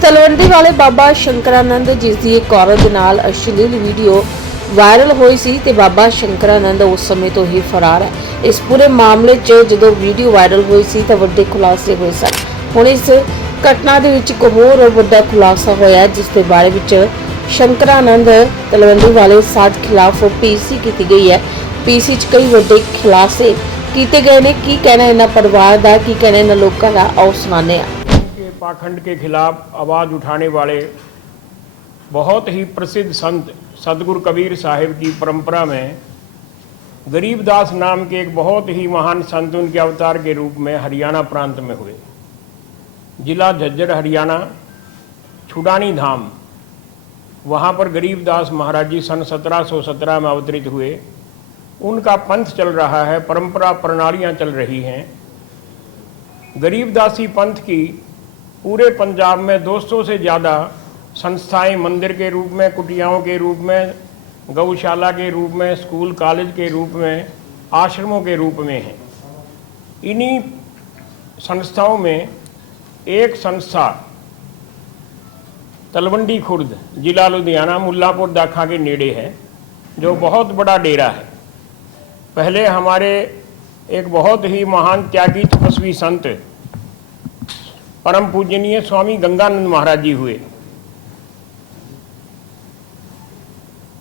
तलवंडी वाले बाबा शंकरानंद जिस दी एक औरत दे नाल अश्लील वीडियो वायरल हुई सी ते बाबा शंकरानंद उस समय तो ही फरार है। इस पूरे मामले च जदों वीडियो वायरल हुई सी तां वड्डे खुलासे होए सन। हुण इस घटना दे विच एक होर वड्डा खुलासा होया जिस दे बारे विच शंकरानंद तलवंडी वाले साथ खिलाफ पीसी की गई है। पीसी च कई वड्डे खुलासे किए गए ने। की कहना इन्हां परिवार दा, की कहना इन्हां लोकां दा, आओ सुनाने आ। पाखंड के खिलाफ आवाज़ उठाने वाले बहुत ही प्रसिद्ध संत सतगुरु कबीर साहिब की परंपरा में गरीबदास नाम के एक बहुत ही महान संत उनके अवतार के रूप में हरियाणा प्रांत में हुए। जिला झज्जर हरियाणा, छुड़ानी धाम, वहाँ पर गरीबदास महाराज जी सन 1717 में अवतरित हुए। उनका पंथ चल रहा है, परंपरा प्रणालियाँ चल रही हैं। गरीबदासी पंथ की पूरे पंजाब में 200 से ज़्यादा संस्थाएं मंदिर के रूप में, कुटियाओं के रूप में, गौशाला के रूप में, स्कूल कॉलेज के रूप में, आश्रमों के रूप में हैं। इन्हीं संस्थाओं में एक संस्था तलवंडी खुर्द, जिला लुधियाना, मुल्लापुर दाखा के नेड़े है, जो बहुत बड़ा डेरा है। पहले हमारे एक बहुत ही महान त्यागी तपस्वी संत परम पूजनीय स्वामी गंगानंद महाराज जी हुए।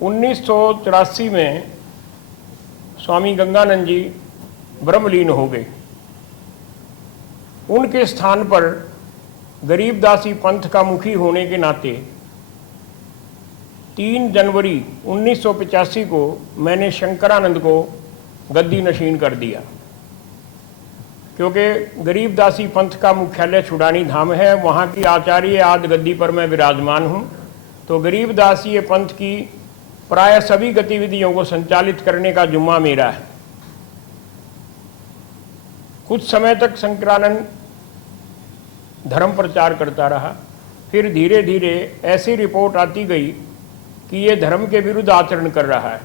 1984 में स्वामी गंगानंद जी ब्रह्मलीन हो गए। उनके स्थान पर गरीबदासी पंथ का मुखी होने के नाते 3 जनवरी 1985 को मैंने शंकरानंद को गद्दी नशीन कर दिया, क्योंकि गरीबदासी पंथ का मुख्यालय छुड़ानी धाम है। वहाँ की आचार्य आज गद्दी पर मैं विराजमान हूँ। तो गरीबदासी पंथ की प्राय सभी गतिविधियों को संचालित करने का जुम्मा मेरा है। कुछ समय तक शंकरानंद धर्म प्रचार करता रहा। फिर धीरे धीरे ऐसी रिपोर्ट आती गई कि ये धर्म के विरुद्ध आचरण कर रहा है।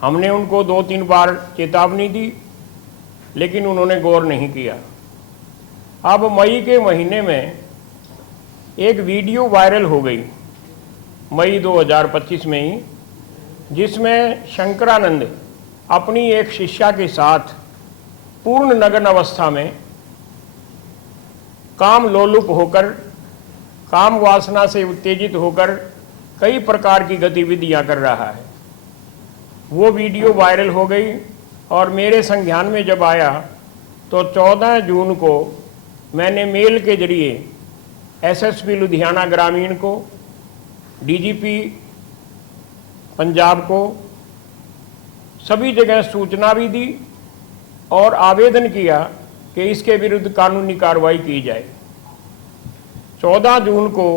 हमने उनको 2-3 बार चेतावनी दी, लेकिन उन्होंने गौर नहीं किया। अब मई के महीने में एक वीडियो वायरल हो गई, मई 2025 में ही, जिसमें शंकरानंद अपनी एक शिष्या के साथ पूर्ण नग्न अवस्था में काम लोलुप होकर, काम वासना से उत्तेजित होकर कई प्रकार की गतिविधियां कर रहा है। वो वीडियो वायरल हो गई और मेरे संज्ञान में जब आया तो 14 जून को मैंने मेल के जरिए एसएसपी लुधियाना ग्रामीण को, डीजीपी पंजाब को, सभी जगह सूचना भी दी और आवेदन किया कि इसके विरुद्ध कानूनी कार्रवाई की जाए। 14 जून को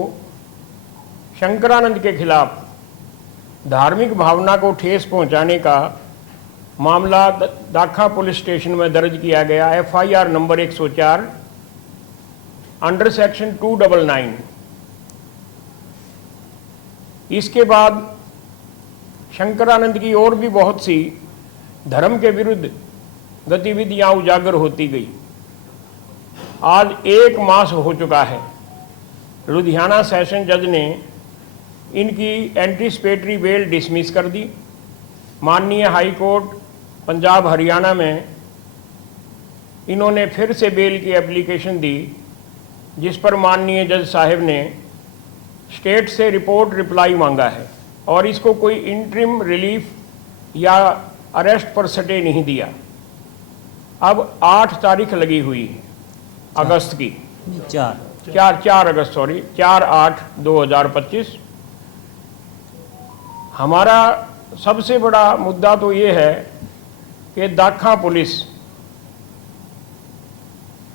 शंकरानंद के खिलाफ धार्मिक भावना को ठेस पहुंचाने का मामला दाखा पुलिस स्टेशन में दर्ज किया गया। FIR number 104 under section 299। इसके बाद शंकरानंद की और भी बहुत सी धर्म के विरुद्ध गतिविधियां उजागर होती गई। आज 1 मास हो चुका है। लुधियाना सेशन जज ने इनकी एंटीसिपेटरी बेल डिसमिस कर दी। माननीय हाई कोर्ट पंजाब हरियाणा में इन्होंने फिर से बेल की एप्लीकेशन दी, जिस पर माननीय जज साहब ने स्टेट से रिपोर्ट रिप्लाई मांगा है और इसको कोई इंटरिम रिलीफ या अरेस्ट पर स्टे नहीं दिया। अब 8 तारीख लगी हुई है अगस्त की, 4 अगस्त, सॉरी 4/8/2025। हमारा सबसे बड़ा मुद्दा तो ये है कि दाखा पुलिस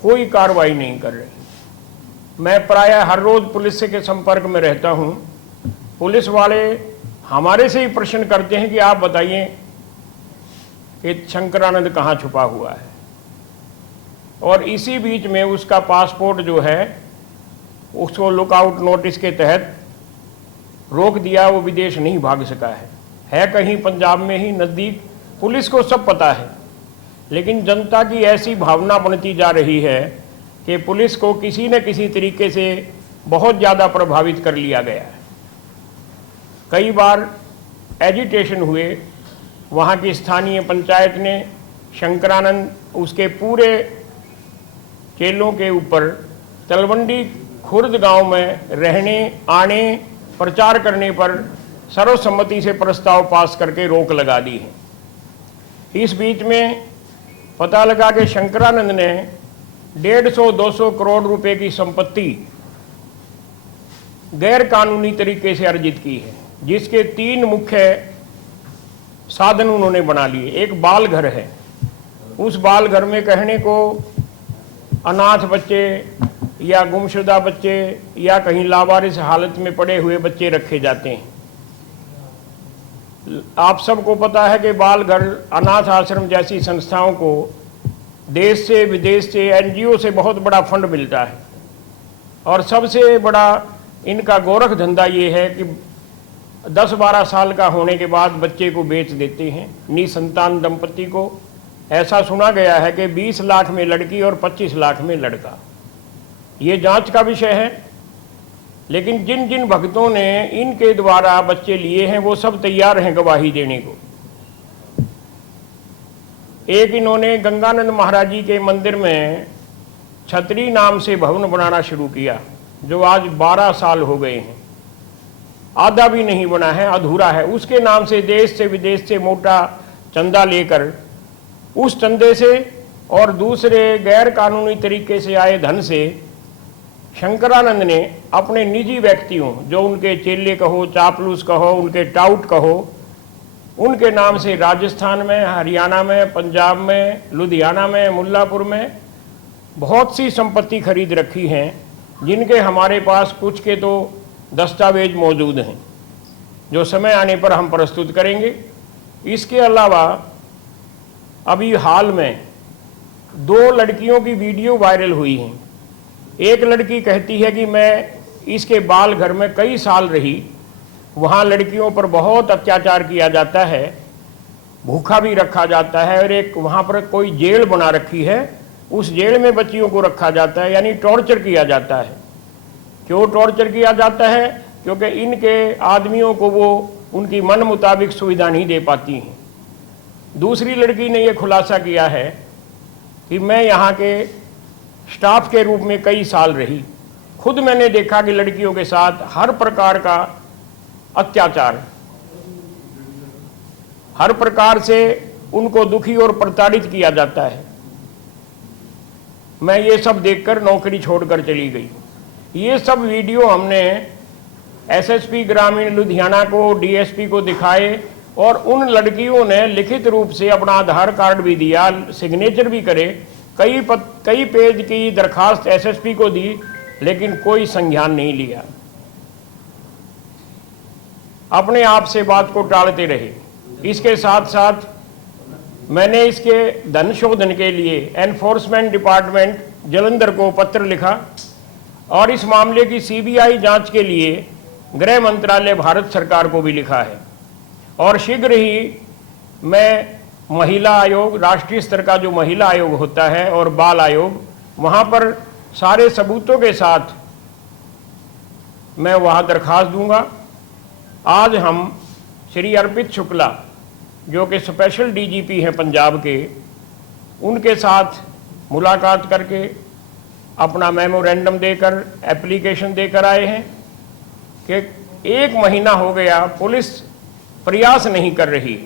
कोई कार्रवाई नहीं कर रही। मैं प्रायः हर रोज़ पुलिस के संपर्क में रहता हूँ। पुलिस वाले हमारे से ही प्रश्न करते हैं कि आप बताइए कि शंकरानंद कहाँ छुपा हुआ है, और इसी बीच में उसका पासपोर्ट जो है उसको लुकआउट नोटिस के तहत रोक दिया। वो विदेश नहीं भाग सका है कहीं पंजाब में ही नज़दीक। पुलिस को सब पता है, लेकिन जनता की ऐसी भावना बनती जा रही है कि पुलिस को किसी न किसी तरीके से बहुत ज़्यादा प्रभावित कर लिया गया है। कई बार एजिटेशन हुए, वहाँ की स्थानीय पंचायत ने शंकरानंद उसके पूरे चेलों के ऊपर तलवंडी खुर्द गांव में रहने आने प्रचार करने पर सर्वसम्मति से प्रस्ताव पास करके रोक लगा दी है। इस बीच में पता लगा कि शंकरानंद ने 150-200 करोड़ रुपए की संपत्ति गैर कानूनी तरीके से अर्जित की है, जिसके 3 मुख्य साधन उन्होंने बना लिए। एक बाल घर है, उस बाल घर में कहने को अनाथ बच्चे या गुमशुदा बच्चे या कहीं लावारिस हालत में पड़े हुए बच्चे रखे जाते हैं। आप सबको पता है कि बाल घर, अनाथ आश्रम जैसी संस्थाओं को देश से विदेश से एनजीओ से बहुत बड़ा फंड मिलता है, और सबसे बड़ा इनका गोरख धंधा ये है कि 10-12 साल का होने के बाद बच्चे को बेच देते हैं निसंतान दंपति को। ऐसा सुना गया है कि 20 लाख में लड़की और 25 लाख में लड़का। ये जांच का विषय है, लेकिन जिन जिन भक्तों ने इनके द्वारा बच्चे लिए हैं वो सब तैयार हैं गवाही देने को। एक इन्होंने गंगानंद महाराज जी के मंदिर में छतरी नाम से भवन बनाना शुरू किया, जो आज 12 साल हो गए हैं, आधा भी नहीं बना है, अधूरा है। उसके नाम से देश से विदेश से मोटा चंदा लेकर उस चंदे से और दूसरे गैर कानूनी तरीके से आए धन से शंकरानंद ने अपने निजी व्यक्तियों, जो उनके चेले कहो, चापलूस कहो, उनके टाउट कहो, उनके नाम से राजस्थान में, हरियाणा में, पंजाब में, लुधियाना में, मुल्लापुर में बहुत सी संपत्ति खरीद रखी हैं, जिनके हमारे पास कुछ के तो दस्तावेज मौजूद हैं, जो समय आने पर हम प्रस्तुत करेंगे। इसके अलावा अभी हाल में 2 लड़कियों की वीडियो वायरल हुई हैं। एक लड़की कहती है कि मैं इसके बाल घर में कई साल रही, वहाँ लड़कियों पर बहुत अत्याचार किया जाता है, भूखा भी रखा जाता है, और एक वहाँ पर कोई जेल बना रखी है, उस जेल में बच्चियों को रखा जाता है, यानी टॉर्चर किया जाता है। क्यों टॉर्चर किया जाता है? क्योंकि इनके आदमियों को वो उनकी मन मुताबिक सुविधा नहीं दे पाती हैं। दूसरी लड़की ने यह खुलासा किया है कि मैं यहाँ के स्टाफ के रूप में कई साल रही, खुद मैंने देखा कि लड़कियों के साथ हर प्रकार का अत्याचार, हर प्रकार से उनको दुखी और प्रताड़ित किया जाता है। मैं ये सब देखकर नौकरी छोड़कर चली गई। ये सब वीडियो हमने एसएसपी ग्रामीण लुधियाना को, डीएसपी को दिखाए, और उन लड़कियों ने लिखित रूप से अपना आधार कार्ड भी दिया, सिग्नेचर भी करे, कई पेज की दरखास्त एसएसपी को दी, लेकिन कोई संज्ञान नहीं लिया। अपने आप से बात को टालते रहे। इसके साथ साथ मैंने इसके धन शोधन के लिए एनफोर्समेंट डिपार्टमेंट जालंधर को पत्र लिखा, और इस मामले की सीबीआई जांच के लिए गृह मंत्रालय भारत सरकार को भी लिखा है। और शीघ्र ही मैं महिला आयोग, राष्ट्रीय स्तर का जो महिला आयोग होता है, और बाल आयोग, वहाँ पर सारे सबूतों के साथ मैं वहाँ दरखास्त दूंगा। आज हम श्री अर्पित शुक्ला, जो कि स्पेशल डीजीपी हैं पंजाब के, उनके साथ मुलाकात करके अपना मेमोरेंडम देकर, एप्लीकेशन देकर आए हैं कि 1 महीना हो गया, पुलिस प्रयास नहीं कर रही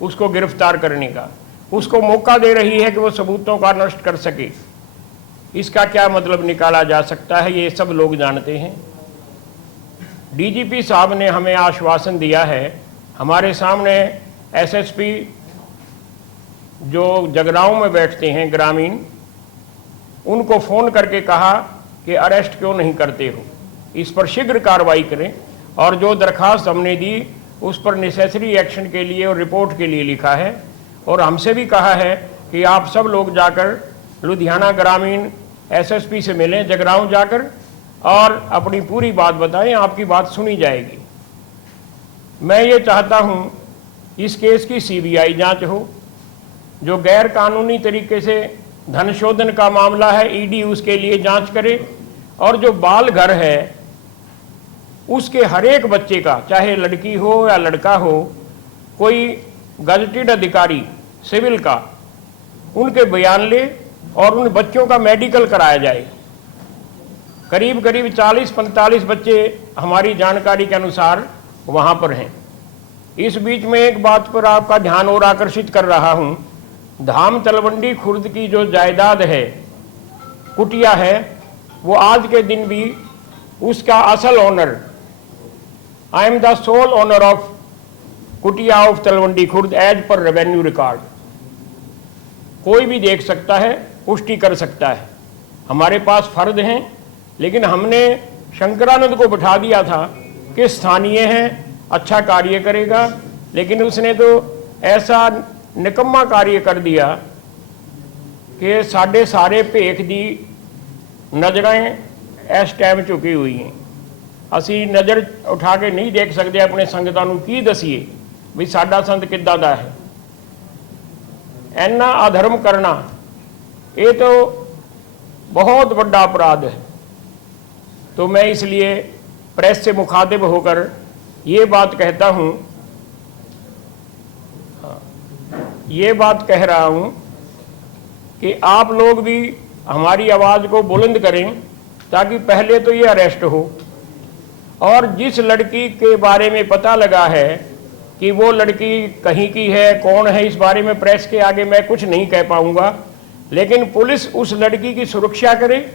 उसको गिरफ्तार करने का, उसको मौका दे रही है कि वो सबूतों का नष्ट कर सके। इसका क्या मतलब निकाला जा सकता है, ये सब लोग जानते हैं। डीजीपी साहब ने हमें आश्वासन दिया है, हमारे सामने एसएसपी जो जगरांव में बैठते हैं ग्रामीण, उनको फ़ोन करके कहा कि अरेस्ट क्यों नहीं करते हो, इस पर शीघ्र कार्रवाई करें। और जो दरखास्त हमने दी उस पर नेसेसरी एक्शन के लिए और रिपोर्ट के लिए लिखा है। और हमसे भी कहा है कि आप सब लोग जाकर लुधियाना ग्रामीण एसएसपी से मिलें जगरांव जाकर, और अपनी पूरी बात बताएं, आपकी बात सुनी जाएगी। मैं ये चाहता हूँ इस केस की सीबीआई जांच हो, जो गैर कानूनी तरीके से धन शोधन का मामला है, ईडी उसके लिए जांच करे, और जो बाल घर है उसके हर एक बच्चे का, चाहे लड़की हो या लड़का हो, कोई गजटेड अधिकारी सिविल का उनके बयान ले और उन बच्चों का मेडिकल कराया जाए। करीब करीब 40-45 बच्चे हमारी जानकारी के अनुसार वहाँ पर हैं। इस बीच में एक बात पर आपका ध्यान और आकर्षित कर रहा हूँ, धाम तलवंडी खुर्द की जो जायदाद है, कुटिया है, वो आज के दिन भी उसका असल owner, I am the sole owner of kutiya of Talwandi Khurd as per revenue record, कोई भी देख सकता है, पुष्टि कर सकता है। हमारे पास फर्द हैं, लेकिन हमने शंकरानंद को बिठा दिया था कि स्थानीय है, अच्छा कार्य करेगा, लेकिन उसने तो ऐसा निकम्मा कार्य कर दिया कि साढ़े सारे भेख दी नज़रें इस टाइम झुकी हुई हैं। असी नज़र उठा के नहीं देख सकते अपने संगतां नूं की दसीए भी साडा संत किद्दां दा है। इन्ना अधर्म करना ये तो बहुत बड़ा अपराध है। तो मैं इसलिए प्रेस से मुखातिब होकर ये बात कहता हूँ, ये बात कह रहा हूँ कि आप लोग भी हमारी आवाज़ को बुलंद करें, ताकि पहले तो ये अरेस्ट हो, और जिस लड़की के बारे में पता लगा है कि वो लड़की कहीं की है, कौन है, इस बारे में प्रेस के आगे मैं कुछ नहीं कह पाऊँगा, लेकिन पुलिस उस लड़की की सुरक्षा करे,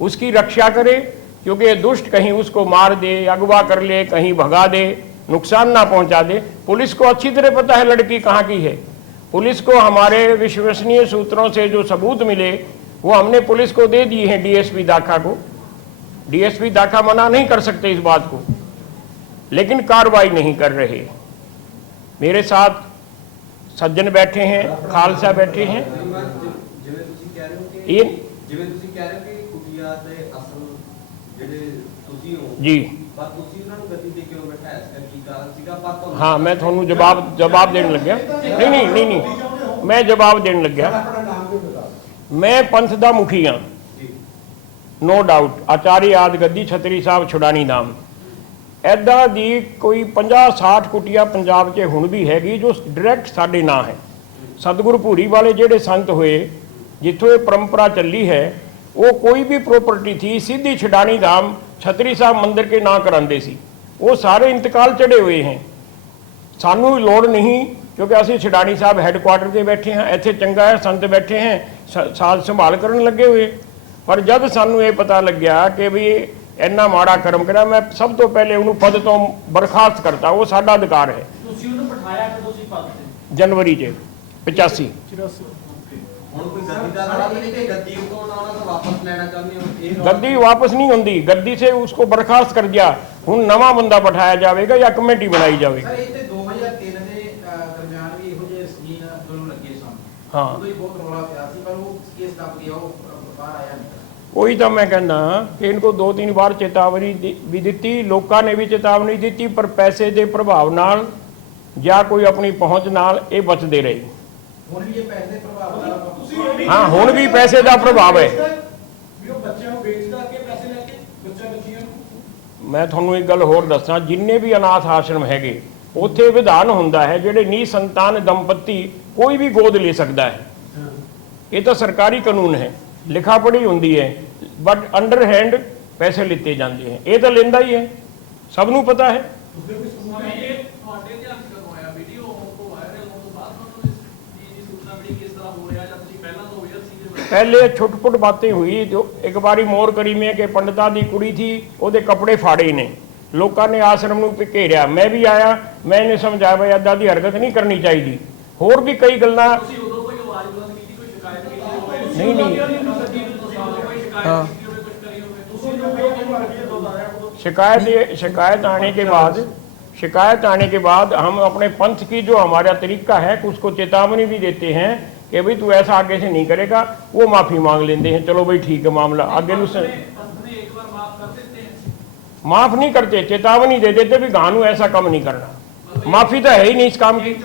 उसकी रक्षा करे, क्योंकि ये दुष्ट कहीं उसको मार दे, अगवा कर ले, कहीं भगा दे, नुकसान ना पहुंचा दे। पुलिस को अच्छी तरह पता है लड़की कहाँ की है। पुलिस को हमारे विश्वसनीय सूत्रों से जो सबूत मिले वो हमने पुलिस को दे दिए हैं, डीएसपी दाखा को। डीएसपी दाखा मना नहीं कर सकते इस बात को, लेकिन कार्रवाई नहीं कर रहे। मेरे साथ सज्जन बैठे हैं, खालसा बैठे हैं। जी हाँ, मैं थोनू जवाब देने लग गया। नहीं, मैं जवाब देने लग गया। मैं पंथ दा मुखी हाँ, नो डाउट। आचार्य आदि गद्दी छतरी साहब छुड़ानी धाम, ऐदा दी कोई 50-60 कुटिया पंजाब 'ਚ हुण भी हैगी जो डायरैक्ट साडे नां है। सतगुरु भूरी वाले जेडे संत होए, जिथों ये परंपरा चली है, वो कोई भी प्रॉपर्टी थी सीधी छुड़ानी धाम छतरी साहब मंदिर के ना करांदे सी, वो सारे इंतकाल चढ़े हुए हैं। सानू लोड़ नहीं, क्योंकि असीं छुड़ानी साहब हैडकुआटर से बैठे हैं, इत्थे चंगा है संत बैठे हैं, साज संभाल करन लगे हुए। पर जब सानू ये पता लग गया कि भी इन्ना माड़ा कर्म करा, मैं सब तो पहले उन्होंने पद तो बर्खास्त करता, वो साडा अधिकार है। जनवरी 85। गद्दी वापस नहीं होंगी, गद्दी से उसको बर्खास्त कर दिया। हुण नवा बंदा बिठाया जाएगा या कमेटी बनाई जाएगी। हाँ, वही तो मैं कहना कि इनको 2-3 बार चेतावनी भी दी, लोगों ने भी चेतावनी दी, पर पैसे के प्रभाव नाल या कोई अपनी पहुँच नाल ये बचते रहे। हाँ, हुण भी पैसे का प्रभाव है। मैं थोनू एक गल होर दसां, जिन्ने भी अनाथ आश्रम हैगे उत्थे विधान हुंदा है, जिहड़े नी संतान दंपत्ति कोई भी गोद ले सकता है। ये तो सरकारी कानून है, लिखा पढ़ी हुंदी है, बट अंडर हैंड पैसे लिते जाते हैं। ये तो लेंदा ही है, सबनू पता है। पहले छुटपुट बातें हुई, जो एक बारी मोर करी में कि पंडिता दी कुड़ी थी, ਉਹਦੇ कपड़े फाड़े ने, लोगों ने आश्रम नूं घेरिया। मैं भी आया, मैंने समझाया भाई इदां दी हरकत नहीं करनी चाहिए। होर भी कई गल्लां नहीं हाँ, शिकायत आने के बाद हम अपने पंथ की जो हमारा तरीका है उसको चेतावनी भी देते हैं कि भाई तू ऐसा आगे से नहीं करेगा। वो माफ़ी मांग लेते हैं, चलो भाई ठीक है, मामला आगे माफ़ नहीं करते, चेतावनी दे देते भी गानू ऐसा काम नहीं करना। माफ़ी तो है ही नहीं इस काम की।